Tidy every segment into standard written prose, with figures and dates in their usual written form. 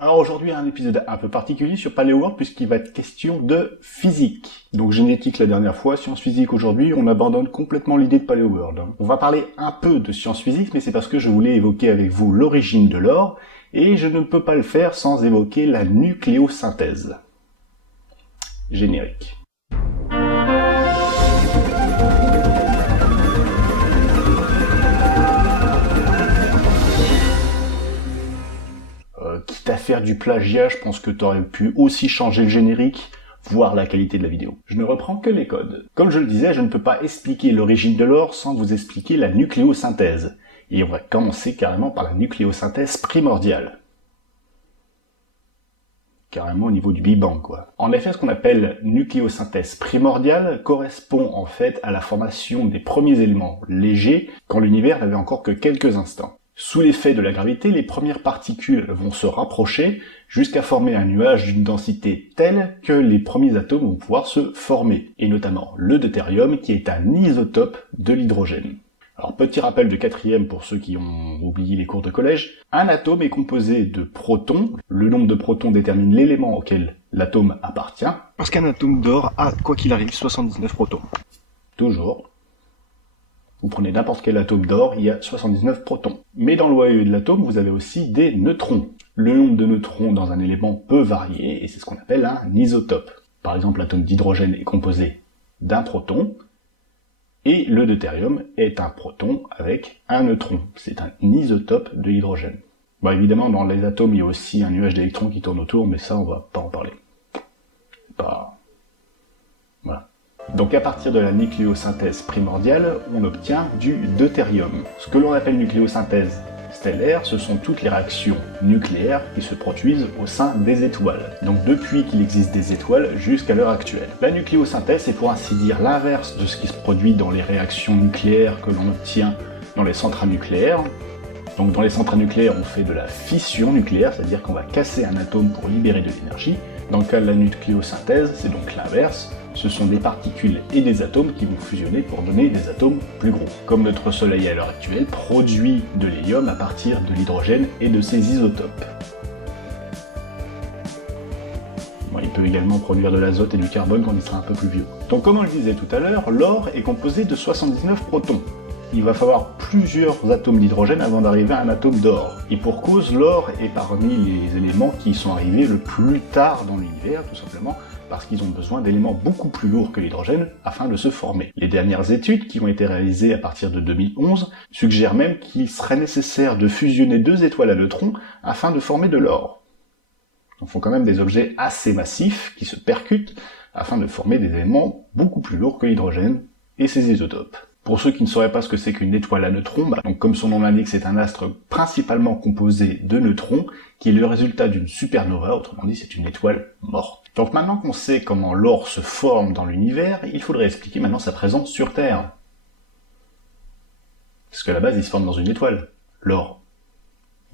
Alors aujourd'hui, un épisode un peu particulier sur PaleoWorld puisqu'il va être question de physique. Donc génétique la dernière fois, sciences physiques aujourd'hui, on abandonne complètement l'idée de PaleoWorld. On va parler un peu de sciences physiques, mais c'est parce que je voulais évoquer avec vous l'origine de l'or, et je ne peux pas le faire sans évoquer la nucléosynthèse. Générique. Quitte à faire du plagiat, je pense que t'aurais pu aussi changer le générique, voir la qualité de la vidéo. Je ne reprends que les codes. Comme je le disais, je ne peux pas expliquer l'origine de l'or sans vous expliquer la nucléosynthèse. Et on va commencer carrément par la nucléosynthèse primordiale. Carrément au niveau du Big Bang, quoi. En effet, ce qu'on appelle nucléosynthèse primordiale correspond en fait à la formation des premiers éléments légers quand l'univers n'avait encore que quelques instants. Sous l'effet de la gravité, les premières particules vont se rapprocher jusqu'à former un nuage d'une densité telle que les premiers atomes vont pouvoir se former, et notamment le deutérium qui est un isotope de l'hydrogène. Alors petit rappel de quatrième pour ceux qui ont oublié les cours de collège, un atome est composé de protons, le nombre de protons détermine l'élément auquel l'atome appartient. Parce qu'un atome d'or a, quoi qu'il arrive, 79 protons. Toujours. Vous prenez n'importe quel atome d'or, il y a 79 protons. Mais dans le noyau de l'atome, vous avez aussi des neutrons. Le nombre de neutrons dans un élément peut varier, et c'est ce qu'on appelle un isotope. Par exemple, l'atome d'hydrogène est composé d'un proton, et le deutérium est un proton avec un neutron. C'est un isotope de l'hydrogène. Bon, évidemment, dans les atomes, il y a aussi un nuage d'électrons qui tourne autour, mais ça, on va pas en parler. C'est pas... Voilà. Donc à partir de la nucléosynthèse primordiale, on obtient du deutérium. Ce que l'on appelle nucléosynthèse stellaire, ce sont toutes les réactions nucléaires qui se produisent au sein des étoiles. Donc depuis qu'il existe des étoiles jusqu'à l'heure actuelle. La nucléosynthèse, c'est pour ainsi dire l'inverse de ce qui se produit dans les réactions nucléaires que l'on obtient dans les centrales nucléaires. Donc dans les centrales nucléaires, on fait de la fission nucléaire, c'est-à-dire qu'on va casser un atome pour libérer de l'énergie. Dans le cas de la nucléosynthèse, c'est donc l'inverse. Ce sont des particules et des atomes qui vont fusionner pour donner des atomes plus gros. Comme notre Soleil à l'heure actuelle produit de l'hélium à partir de l'hydrogène et de ses isotopes. Bon, il peut également produire de l'azote et du carbone quand il sera un peu plus vieux. Donc comme on le disait tout à l'heure, l'or est composé de 79 protons. Il va falloir plusieurs atomes d'hydrogène avant d'arriver à un atome d'or. Et pour cause, l'or est parmi les éléments qui sont arrivés le plus tard dans l'univers, tout simplement, parce qu'ils ont besoin d'éléments beaucoup plus lourds que l'hydrogène afin de se former. Les dernières études qui ont été réalisées à partir de 2011 suggèrent même qu'il serait nécessaire de fusionner deux étoiles à neutrons afin de former de l'or. Donc il faut quand même des objets assez massifs qui se percutent afin de former des éléments beaucoup plus lourds que l'hydrogène et ses isotopes. Pour ceux qui ne sauraient pas ce que c'est qu'une étoile à neutrons, donc comme son nom l'indique, c'est un astre principalement composé de neutrons, qui est le résultat d'une supernova, autrement dit c'est une étoile morte. Donc maintenant qu'on sait comment l'or se forme dans l'univers, il faudrait expliquer maintenant sa présence sur Terre. Parce qu'à la base, il se forme dans une étoile, l'or.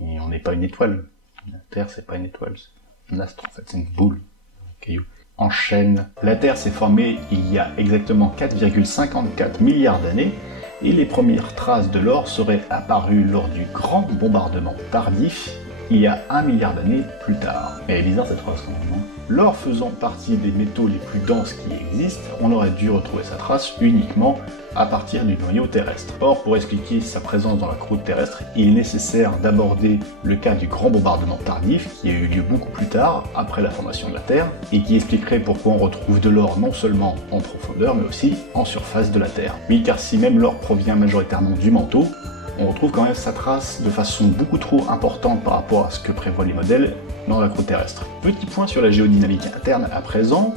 Et on n'est pas une étoile. La Terre, c'est pas une étoile, c'est un astre en fait, c'est une boule, un caillou. Enchaîne. La Terre s'est formée il y a exactement 4,54 milliards d'années, et les premières traces de l'or seraient apparues lors du grand bombardement tardif, il y a 1 milliard d'années plus tard. Elle est bizarre cette phrase quand même, non ? L'or faisant partie des métaux les plus denses qui existent, on aurait dû retrouver sa trace uniquement à partir du noyau terrestre. Or, pour expliquer sa présence dans la croûte terrestre, il est nécessaire d'aborder le cas du grand bombardement tardif, qui a eu lieu beaucoup plus tard, après la formation de la Terre, et qui expliquerait pourquoi on retrouve de l'or non seulement en profondeur, mais aussi en surface de la Terre. Oui, car si même l'or provient majoritairement du manteau, on retrouve quand même sa trace de façon beaucoup trop importante par rapport à ce que prévoient les modèles dans la croûte terrestre. Petit point sur la géodynamique interne à présent.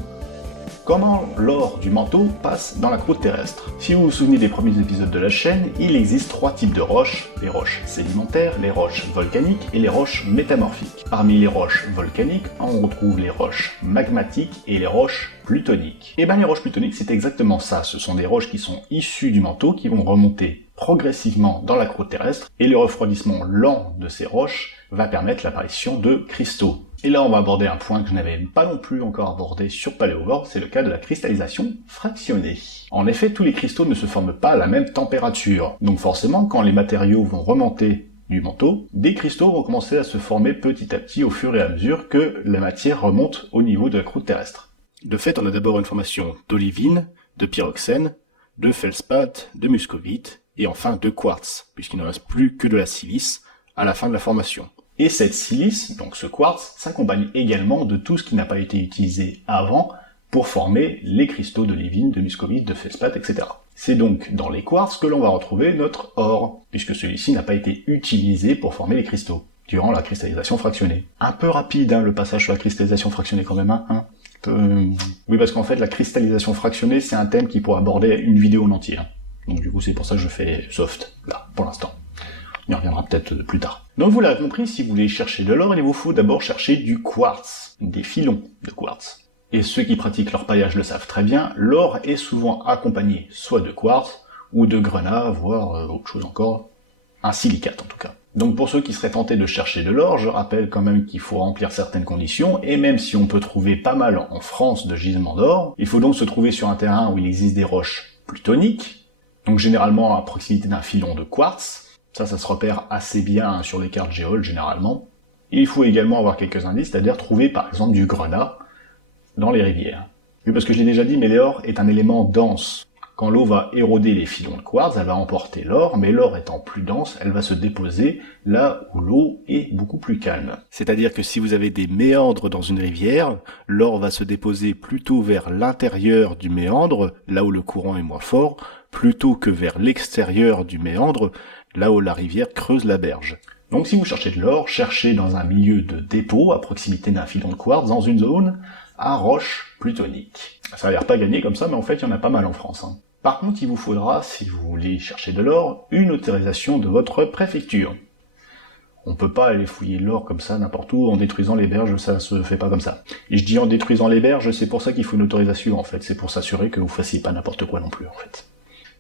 Comment l'or du manteau passe dans la croûte terrestre? Si vous vous souvenez des premiers épisodes de la chaîne, il existe 3 types de roches, les roches sédimentaires, les roches volcaniques et les roches métamorphiques. Parmi les roches volcaniques, on retrouve les roches magmatiques et les roches plutoniques. Et bien les roches plutoniques, c'est exactement ça, ce sont des roches qui sont issues du manteau, qui vont remonter progressivement dans la croûte terrestre, et le refroidissement lent de ces roches va permettre l'apparition de cristaux. Et là, on va aborder un point que je n'avais pas non plus encore abordé sur PaleoWorld, c'est le cas de la cristallisation fractionnée. En effet, tous les cristaux ne se forment pas à la même température. Donc forcément, quand les matériaux vont remonter du manteau, des cristaux vont commencer à se former petit à petit au fur et à mesure que la matière remonte au niveau de la croûte terrestre. De fait, on a d'abord une formation d'olivine, de pyroxène, de feldspath, de muscovite, et enfin de quartz, puisqu'il ne reste plus que de la silice à la fin de la formation. Et cette silice, donc ce quartz, s'accompagne également de tout ce qui n'a pas été utilisé avant pour former les cristaux d'olivine, de muscovite, de feldspath, etc. C'est donc dans les quartz que l'on va retrouver notre or, puisque celui-ci n'a pas été utilisé pour former les cristaux, durant la cristallisation fractionnée. Un peu rapide, le passage sur la cristallisation fractionnée quand même, Oui, parce qu'en fait, la cristallisation fractionnée, c'est un thème qui pourrait aborder une vidéo en entier. Donc du coup, c'est pour ça que je fais soft, là, pour l'instant. On y reviendra peut-être plus tard. Donc vous l'avez compris, si vous voulez chercher de l'or, il vous faut d'abord chercher du quartz, des filons de quartz. Et ceux qui pratiquent leur paillage le savent très bien, l'or est souvent accompagné soit de quartz, ou de grenat, voire autre chose encore, un silicate en tout cas. Donc pour ceux qui seraient tentés de chercher de l'or, je rappelle quand même qu'il faut remplir certaines conditions, et même si on peut trouver pas mal en France de gisements d'or, il faut donc se trouver sur un terrain où il existe des roches plutoniques, donc généralement à proximité d'un filon de quartz. Ça se repère assez bien sur les cartes géoles généralement. Et il faut également avoir quelques indices, c'est-à-dire trouver par exemple du grenat dans les rivières. Oui, parce que je l'ai déjà dit, mais l'or est un élément dense. Quand l'eau va éroder les filons de quartz, elle va emporter l'or, mais l'or étant plus dense, elle va se déposer là où l'eau est beaucoup plus calme. C'est-à-dire que si vous avez des méandres dans une rivière, l'or va se déposer plutôt vers l'intérieur du méandre, là où le courant est moins fort, plutôt que vers l'extérieur du méandre, là où la rivière creuse la berge. Donc si vous cherchez de l'or, cherchez dans un milieu de dépôt, à proximité d'un filon de quartz, dans une zone à roche plutonique. Ça a l'air pas gagné comme ça, mais en fait il y en a pas mal en France. Par contre, il vous faudra, si vous voulez chercher de l'or, une autorisation de votre préfecture. On peut pas aller fouiller l'or comme ça n'importe où en détruisant les berges, ça se fait pas comme ça. Et je dis en détruisant les berges, c'est pour ça qu'il faut une autorisation en fait, c'est pour s'assurer que vous fassiez pas n'importe quoi non plus en fait.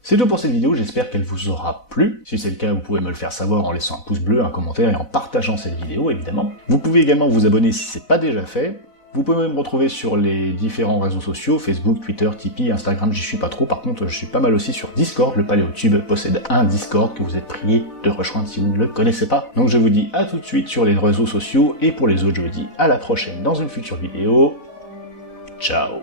C'est tout pour cette vidéo, j'espère qu'elle vous aura plu. Si c'est le cas, vous pouvez me le faire savoir en laissant un pouce bleu, un commentaire et en partageant cette vidéo, évidemment. Vous pouvez également vous abonner si c'est pas déjà fait. Vous pouvez même me retrouver sur les différents réseaux sociaux, Facebook, Twitter, Tipeee, Instagram, j'y suis pas trop. Par contre, je suis pas mal aussi sur Discord. Le Paléotube possède un Discord que vous êtes prié de rejoindre si vous ne le connaissez pas. Donc je vous dis à tout de suite sur les réseaux sociaux, et pour les autres, je vous dis à la prochaine dans une future vidéo. Ciao.